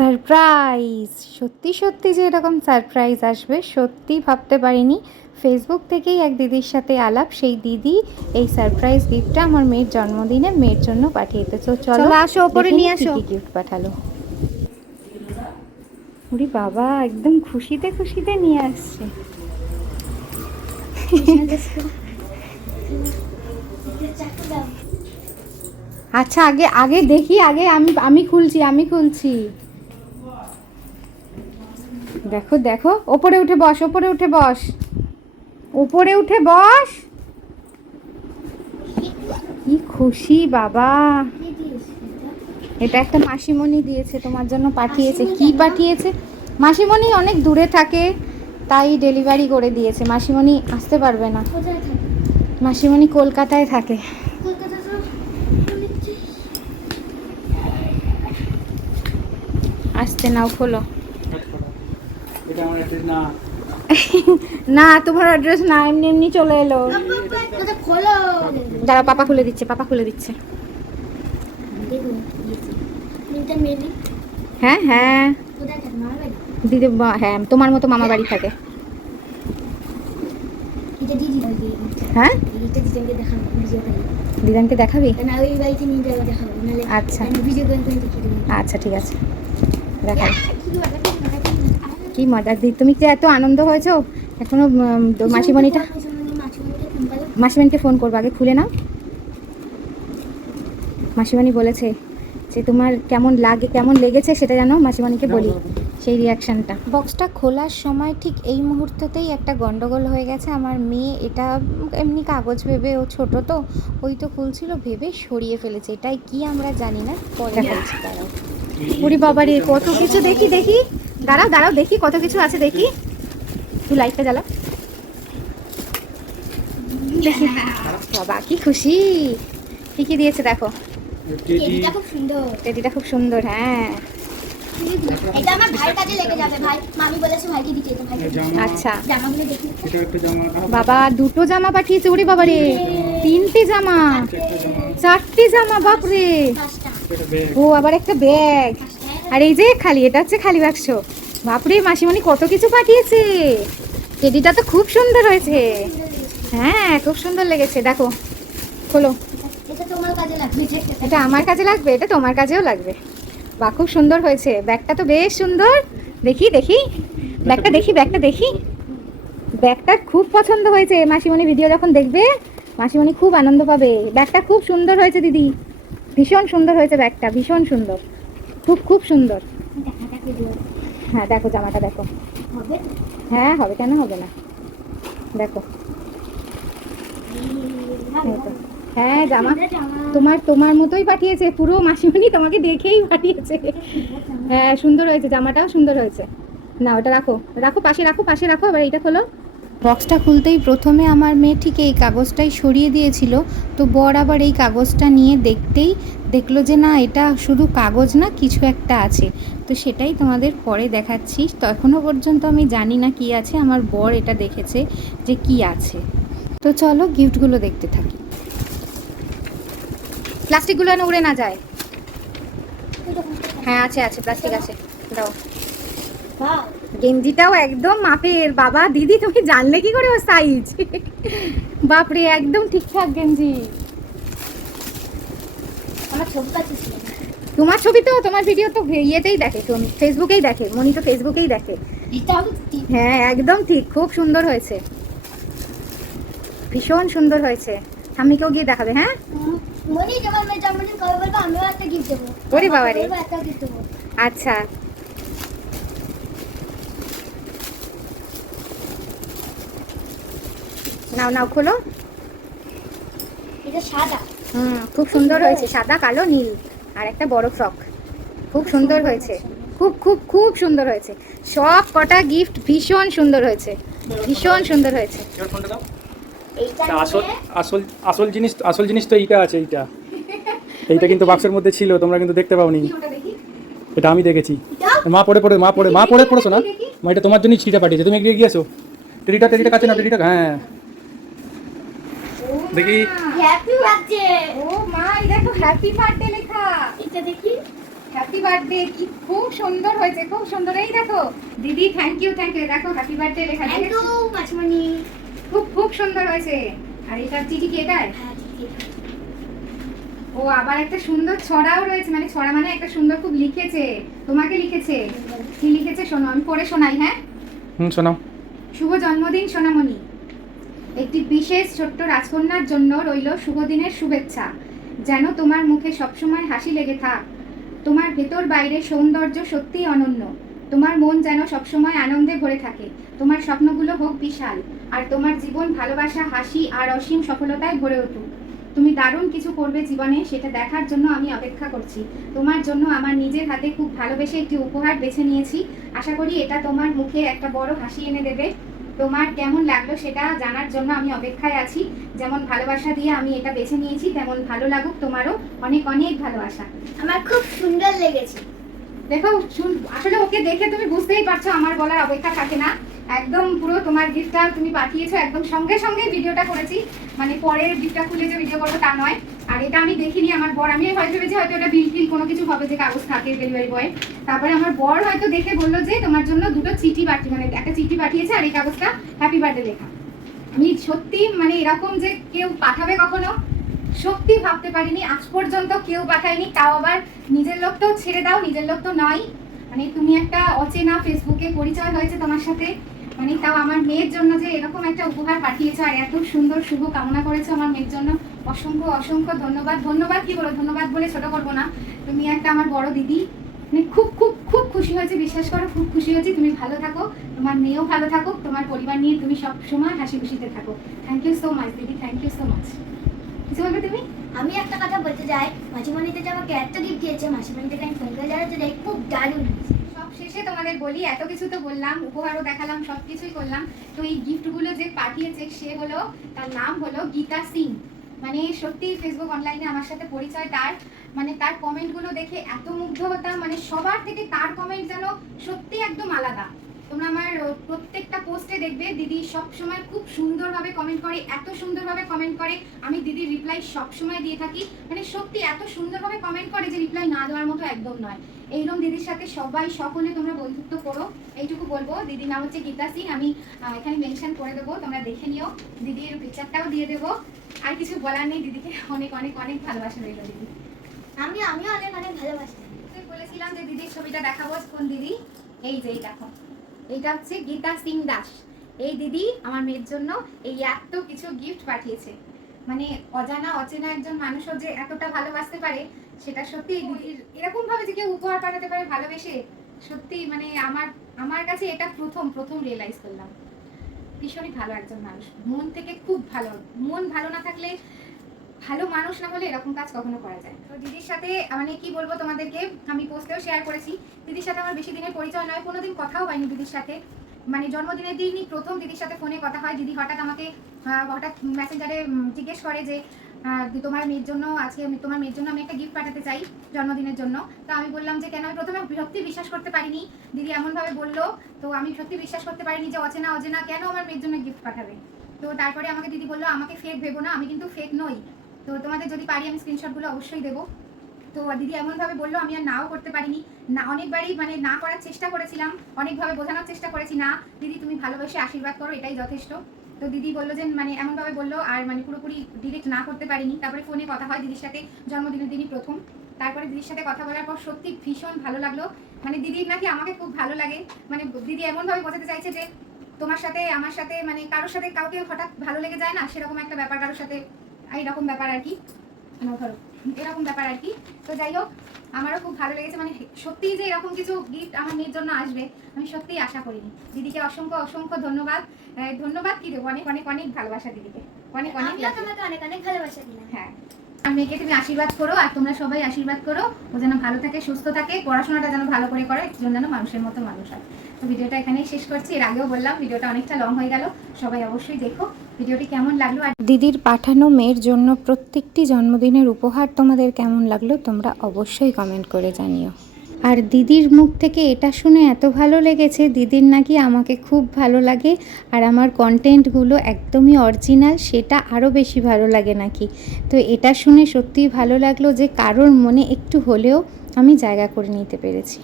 Surprise! সত্যি সত্যি যে এরকম সারপ্রাইজ আসবে সত্যি ভাবতে পারিনি। ফেসবুক থেকেই এক দিদির সাথে আলাপ, সেই দিদি এই সারপ্রাইজ গিফটটা আমার মেয়ের জন্মদিনে মেয়ের জন্য পাঠিয়েছে। তো চলো আসো ওপরে নিয়ে আসো, কি গিফট পাঠালো। ওরে বাবা, একদম খুশিতে খুশিতে নিয়ে আসছে। আচ্ছা, আগে আগে দেখি, আগে আমি খুলছি। দেখো দেখো, ওপরে উঠে বস, ওপরে উঠে বস। কি খুশি বাবা! এটা একটা মাসিমণি দিয়েছে, তোমার জন্য পাঠিয়েছে। কি পাঠিয়েছে? মাসিমণি অনেক দূরে থাকে, তাই ডেলিভারি করে দিয়েছে। মাসিমণি আসতে পারবে না, মাসিমণি কলকাতায় থাকে। আসতে নাও, খোলো। না, তোমার অ্যাড্রেস না, এমনি এমনি চলে এলো। দাঁড়াও, পাপা খুলে দিচ্ছে। হ্যাঁ হ্যাঁ দিদি, হ্যাঁ তোমার মতো মামা বাড়ি থাকে। হ্যাঁ, দিদানকে দেখাবি? আচ্ছা আচ্ছা, ঠিক আছে, দেখাবি। কি মজা দিদি, তুমি যে এত আনন্দ হয়েছো এখনো। মাসিমণিকে ফোন করবো, আগে খুলে নাও। মাসিমণি বলেছে যে তোমার কেমন লেগেছে সেটা জানো, মাসিমণিকে বলি সেই রিয়াকশানটা। বক্সটা খোলার সময় ঠিক এই মুহূর্ততেই একটা গন্ডগোল হয়ে গেছে। আমার মেয়ে এটা এমনি কাগজ ভেবে, ও ছোট তো, ওই তো খুলছিল ভেবে সরিয়ে ফেলেছে। এটাই কি আমরা জানি না, পরে বলছি। দাঁড়াও, পুরি বাবারে কত কিছু, দেখি দাঁড়াও দেখি কত কিছু আছে, দেখি। তুই লাইটটা জ্বালা, দেখি। বাবা কি খুশি! কি দিয়েছে দেখো। টেডিটা খুব সুন্দর। হ্যাঁ, এটা আমার ভাইয়ের কাজে লেগে যাবে। ভাই, মামি বলেছে ভাইকে দিতে, তো ভাইকে আচ্ছা। জামাগুলো দেখি। এটা একটা জামা, বাবা দুটো জামা পাঠিয়েছে। ওরে বাবারে, 3টে জামা, 4টে জামা, বাপরে। ও আবার একটা ব্যাগ, আর এই যে খালি, এটা হচ্ছে খালি বাক্স। বাপরে, মাসিমণি কত কিছু পাঠিয়েছে। টেডিটা তো খুব সুন্দর হয়েছে। হ্যাঁ, খুব সুন্দর লেগেছে। দেখো, খোলো। এটা তোমার কাজে লাগবে। এটা আমার কাজে লাগবে, এটা তোমার কাজেও লাগবে। বা খুব সুন্দর হয়েছে, ব্যাগটা তো বেশ সুন্দর। দেখি ব্যাগটা দেখি। ব্যাগটা খুব পছন্দ হয়েছে। মাসিমণি ভিডিও যখন দেখবে, মাসিমণি খুব আনন্দ পাবে। ব্যাগটা খুব সুন্দর হয়েছে দিদি, ভীষণ সুন্দর হয়েছে ব্যাগটা, ভীষণ সুন্দর, খুব সুন্দর। হ্যাঁ দেখো, জামাটা দেখো। হ্যাঁ হবে, কেন হবে না, দেখো। হ্যাঁ, জামা তোমার মতোই পাঠিয়েছে পুরো। মাসিমণি তোমাকে দেখেই পাঠিয়েছে। হ্যাঁ, সুন্দর হয়েছে, জামাটাও সুন্দর হয়েছে। না, ওটা রাখো পাশে রাখো। এবার এইটা খোলো। বক্সটা খুলতেই প্রথমে আমার মেয়ে ঠিক এই কাগজটাই সরিয়ে দিয়েছিল। তো বর আবার এই কাগজটা নিয়ে দেখলো যে না, এটা শুধু কাগজ না, কিছু একটা আছে। তো সেটাই তোমাদের পরে দেখাচ্ছি। তো এখনও পর্যন্ত আমি জানি না কি আছে, আমার বর এটা দেখেছে যে কি আছে। তো চলো গিফটগুলো দেখতে থাকি। প্লাস্টিকগুলো যেন উড়ে না যায়। হ্যাঁ আছে, প্লাস্টিক আছে, দাও। গেঞ্জিটাও একদম মাপের। বাবা দিদি, তুমি জানলে কি করে ও সাইজ? বাপরে, একদম ঠিকঠাক গেঞ্জি। আমার ছবি পাঠিয়েছিল। তোমার ছবি তো, তোমার ভিডিও তো ইয়েতেই দেখে, ফেসবুকেই দেখে, মনি তো ফেসবুকেই দেখে। এটাও ঠিক। হ্যাঁ একদম ঠিক, খুব সুন্দর হয়েছে, ভীষণ সুন্দর হয়েছে। ঠাম্মিকেও গিয়ে দেখাবে। হ্যাঁ, মনি যখন মেয়ে জন্মদিন কবে বলবো, আমিও একটা গিফট দেবো। ওরে বাবা রে, একটা গিফট দেবো। আচ্ছা। নাও খোলো। এটা সাদা। খুব সুন্দর হয়েছে, সাদা কালো নীল, আর একটা বড় ফ্রক। খুব সুন্দর হয়েছে, খুব সুন্দর হয়েছে। সব কটা গিফট ভীষণ সুন্দর হয়েছে। আসল জিনিস তো এইটা আছে। এইটা কিন্তু বাক্সের মধ্যে ছিল, তোমরা কিন্তু দেখতে পাওনি। এটা আমি দেখেছি। মা পড়ে পড়েছো না? মা এটা তোমার জন্যই চিঠিটা পাঠিয়েছে, তুমি এগিয়ে গিয়েছো। টেডিটা কাছে না, টেডিটা। হ্যাঁ দেখি। Happy birthday. ও মা, এই দেখো হ্যাপি বার্থডে লেখা। এটা দেখি। হ্যাপি বার্থডে, কি খুব সুন্দর হয়েছে, খুব সুন্দর। এই দেখো দিদি, থ্যাংক ইউ দেখো হ্যাপি বার্থডে লেখা থ্যাংক দেখেছো? ইউ মাসিমণি। খুব খুব সুন্দর হয়েছে। আর এটা চিঠি কি এটার? হ্যাঁ, ঠিক আছে। ও আবার একটা সুন্দর ছড়াও রয়েছে, মানে ছড়া মানে একটা সুন্দর খুব লিখেছে, তোমাকে লিখেছে। কি লিখেছে শোনো, আমি পড়ে শোনাই। হ্যাঁ, শোনাও। শুভ জন্মদিন সোনামণি, একটি বিশেষ ছোট্ট রাজকন্যার জন্য রইল শুভ দিনের শুভেচ্ছা। যেন তোমার মুখে সবসময় হাসি লেগে থাক। তোমার ভেতর বাইরে সৌন্দর্য সত্যিই অনন্য। তোমার মন যেন সবসময় আনন্দে ভরে থাকে। তোমার স্বপ্নগুলো হোক বিশাল, আর তোমার জীবন ভালোবাসা, হাসি আর অসীম সফলতায় ভরে উঠুক। তুমি দারুণ কিছু করবে জীবনে, সেটা দেখার জন্য আমি অপেক্ষা করছি। তোমার জন্য আমার নিজের হাতে খুব ভালোবেসে একটি উপহার বেছে নিয়েছি। আশা করি এটা তোমার মুখে একটা বড় হাসি এনে দেবে। তোমার কেমন লাগলো সেটা জানার জন্য আমি অপেক্ষায় আছি। যেমন ভালোবাসা দিয়ে আমি এটা বেছে নিয়েছি, তেমন ভালো লাগুক তোমারও। অনেক অনেক ভালোবাসা। আমার খুব সুন্দর লেগেছে। দেখো আসলে ওকে দেখে তুমি বুঝতেই পারছো আমার বলার অপেক্ষা থাকে না। একদম পুরো তোমার গিফটটা তুমি পাঠিয়েছো, একদম সঙ্গে সঙ্গে ভিডিওটা করেছি, মানে পরের গিফটটা খুলে যে ভিডিও করবো তা নয়। আর এটা আমি দেখিনি আমার বর, আমি হয়তো ভেবেছি হয়তো এটা বিল টিল কোনো কিছু হবে যে কাগজ থাকে ডেলিভারি বয়। তারপরে আমার বর হয়তো দেখে বললো যে তোমার জন্য দুটো চিঠি মানে একটা চিঠি পাঠিয়েছে, আর এই কাগজটা হ্যাপি বার্থডে লেখা। আমি সত্যি মানে এরকম যে কেউ পাঠাবে কখনো সত্যি ভাবতে পারিনি, আজ পর্যন্ত কেউ পাঠায়নি। তাও আবার নিজের লোক তো ছেড়ে দাও, নিজের লোক তো নয়, মানে তুমি একটা অচেনা ফেসবুকে পরিচয় হয়েছে তোমার সাথে, মানে তাও আমার মেয়ের জন্য যে এরকম একটা উপহার পাঠিয়েছো আর এত সুন্দর শুভ কামনা করেছো আমার মেয়ের জন্য, অসংখ্য অসংখ্য ধন্যবাদ। ধন্যবাদ কি বলো, ধন্যবাদ বলে ছোট করবো না। তুমি একটা আমার বড় দিদি, মানে খুব খুব খুব খুশি হয়েছে, বিশ্বাস করো খুব খুশি হয়েছে। তুমি ভালো থাকো, তোমার মেয়েও ভালো থাকুক, তোমার পরিবার নিয়ে তুমি সব সময় হাসি খুশিতে থাকো। থ্যাংক ইউ সো মাচ দিদি, থ্যাংক ইউ সো মাচ। কিছু বলবে তুমি? আমি একটা কথা বলতে চাই, মাসিমণিতে যে আমাকে এত গিফট দিয়েছে, মাসিমণিটাকে আমি ফোন করে জানাতে চাই, খুব দারুণ হয়েছে। সব শেষে তোমাদের বলি, এত কিছু তো বললাম, উপহারও দেখালাম, সব কিছুই করলাম। তো এই গিফটগুলো যে পাঠিয়েছে সে হলো, তার নাম হলো গীতা সিং। মানে সত্যি ফেসবুক অনলাইনে আমার সাথে পরিচয় তার, মানে তার কমেন্টগুলো দেখে এত মুগ্ধ হতাম, মানে সবার থেকে তার কমেন্ট যেন সত্যি একদম আলাদা। তোমরা আমার প্রত্যেকটা পোস্টে দেখবে দিদি সব সময় খুব সুন্দরভাবে কমেন্ট করে, এত সুন্দরভাবে কমেন্ট করে, আমি দিদির রিপ্লাই সব সময় দিয়ে থাকি। মানে সত্যি এত সুন্দরভাবে কমেন্ট করে যে রিপ্লাই না দেওয়ার মতো একদম নয়। এইরকম দিদির সাথে সবাই সকলে তোমরা বন্ধুত্ব করো, এইটুকু বলবো। দিদির নাম হচ্ছে গীতা সিং, আমি এখানে মেনশন করে দেবো, তোমরা দেখে নিও, দিদির পিকচারটাও দিয়ে দেবো। আর কিছু বলার নেই, দিদিকে অনেক অনেক অনেক ভালোবাসা রইল দিদি। আমিও অনেক অনেক ভালোবাসি। বলেছিলাম যে দিদির ছবিটা দেখাবো, কোন দিদি, এই যে এই দেখো, এইটা হচ্ছে গীতা সিং দাস। এই দিদি আমার মেয়ের জন্য এই এত কিছু গিফট পাঠিয়েছে। মানে অজানা অচেনা একজন মানুষও যে এতটা ভালোবাসতে পারে, সেটা সত্যি দিদির এরকম ভাবে যে কেউ উপহার পাঠাতে পারে ভালোবেসে, সত্যি মানে আমার কাছে এটা প্রথম রিয়েলাইজ করলাম। ভীষণই ভালো একজন মানুষ, মন থেকে খুব ভালো। মন ভালো না থাকলে, ভালো মানুষ না হলে এরকম কাজ কখনো করা যায়। তো দিদির সাথে মানে কি বলবো তোমাদেরকে, আমি পোস্টেও শেয়ার করেছি, দিদির সাথে আমার বেশি দিনের পরিচয় নয়, কোনোদিন কথাও হয়নি দিদির সাথে। মানে জন্মদিনের দিনই প্রথম দিদির সাথে ফোনে কথা হয়। দিদি হঠাৎ আমাকে মেসেঞ্জারে জিজ্ঞেস করে যে তোমার মেয়ের জন্য আজকে তোমার মেয়ের জন্য আমি একটা গিফট পাঠাতে চাই জন্মদিনের জন্য। তো আমি বললাম যে কেন, আমি প্রথমে সত্যি বিশ্বাস করতে পারিনি, দিদি এমনভাবে বললো। তো আমি সত্যি বিশ্বাস করতে পারিনি যে অচেনা কেন আমার মেয়ের জন্য গিফট পাঠাবে। তো তারপরে আমাকে দিদি বললো আমাকে ফেক ভেবো না, আমি কিন্তু ফেক নই। তো তোমাদের যদি পারি আমি স্ক্রিনশটগুলো অবশ্যই দেবো। তো দিদি এমনভাবে বললো, আমি আর নাও করতে পারিনি। না, অনেকবারই মানে না করার চেষ্টা করেছিলাম, অনেকভাবে বোঝানোর চেষ্টা করেছি, না দিদি তুমি ভালোবেসে আশীর্বাদ করো, এটাই যথেষ্ট। তো দিদি বললো যে মানে এমনভাবে বললো, আর মানে পুরোপুরি ডিরেক্ট না করতে পারিনি। তারপরে ফোনে কথা হয় দিদির সাথে জন্মদিনের দিনই প্রথম। তারপরে দিদির সাথে কথা বলার পর সত্যি ভীষণ ভালো লাগলো। মানে দিদির নাকি আমাকে খুব ভালো লাগে, মানে দিদি এমনভাবে বোঝাতে চাইছে যে তোমার সাথে আমার সাথে মানে কারোর সাথে কাউকে হঠাৎ ভালো লেগে যায় না, সেরকম একটা ব্যাপার কারোর সাথে, এইরকম ব্যাপার আর কি, ধরো এরকম ব্যাপার আর কি। তো যাই হোক, আমারও খুব ভালো লেগেছে। মানে সত্যিই যে এরকম কিছু গিফট আমার মেয়ের জন্য আসবে আমি সত্যিই আশা করিনি। দিদিকে অসংখ্য অসংখ্য ধন্যবাদ। ধন্যবাদ কি দেবো, অনেক অনেক অনেক ভালোবাসা দিদিকে, অনেক অনেক। আমিও তোমাকে অনেক অনেক ভালোবাসা দিলাম। হ্যাঁ, আর মেয়েকে তুমি আশীর্বাদ করো, আর তোমরা সবাই আশীর্বাদ করো, ও যেন ভালো থাকে, সুস্থ থাকে, পড়াশোনাটা যেন ভালো করে করে, যেন মানুষের মতো মানুষ হয়। তো ভিডিওটা এখানেই শেষ করছি। এর আগেও বললাম ভিডিওটা অনেকটা লং হয়ে গেল, সবাই অবশ্যই দেখো ভিডিওটি কেমন লাগলো। আর দিদির পাঠানো মেয়ের জন্য প্রত্যেকটি জন্মদিনের উপহার তোমাদের কেমন লাগলো তোমরা অবশ্যই কমেন্ট করে জানিও। আর দিদির মুখ থেকে এটা শুনে এত ভালো লেগেছে, দিদির নাকি আমাকে খুব ভালো লাগে, আর আমার কন্টেন্টগুলো একদমই অরিজিনাল, সেটা আরও বেশি ভালো লাগে নাকি। তো এটা শুনে সত্যিই ভালো লাগলো যে কারোর মনে একটু হলেও আমি জায়গা করে নিতে পেরেছি।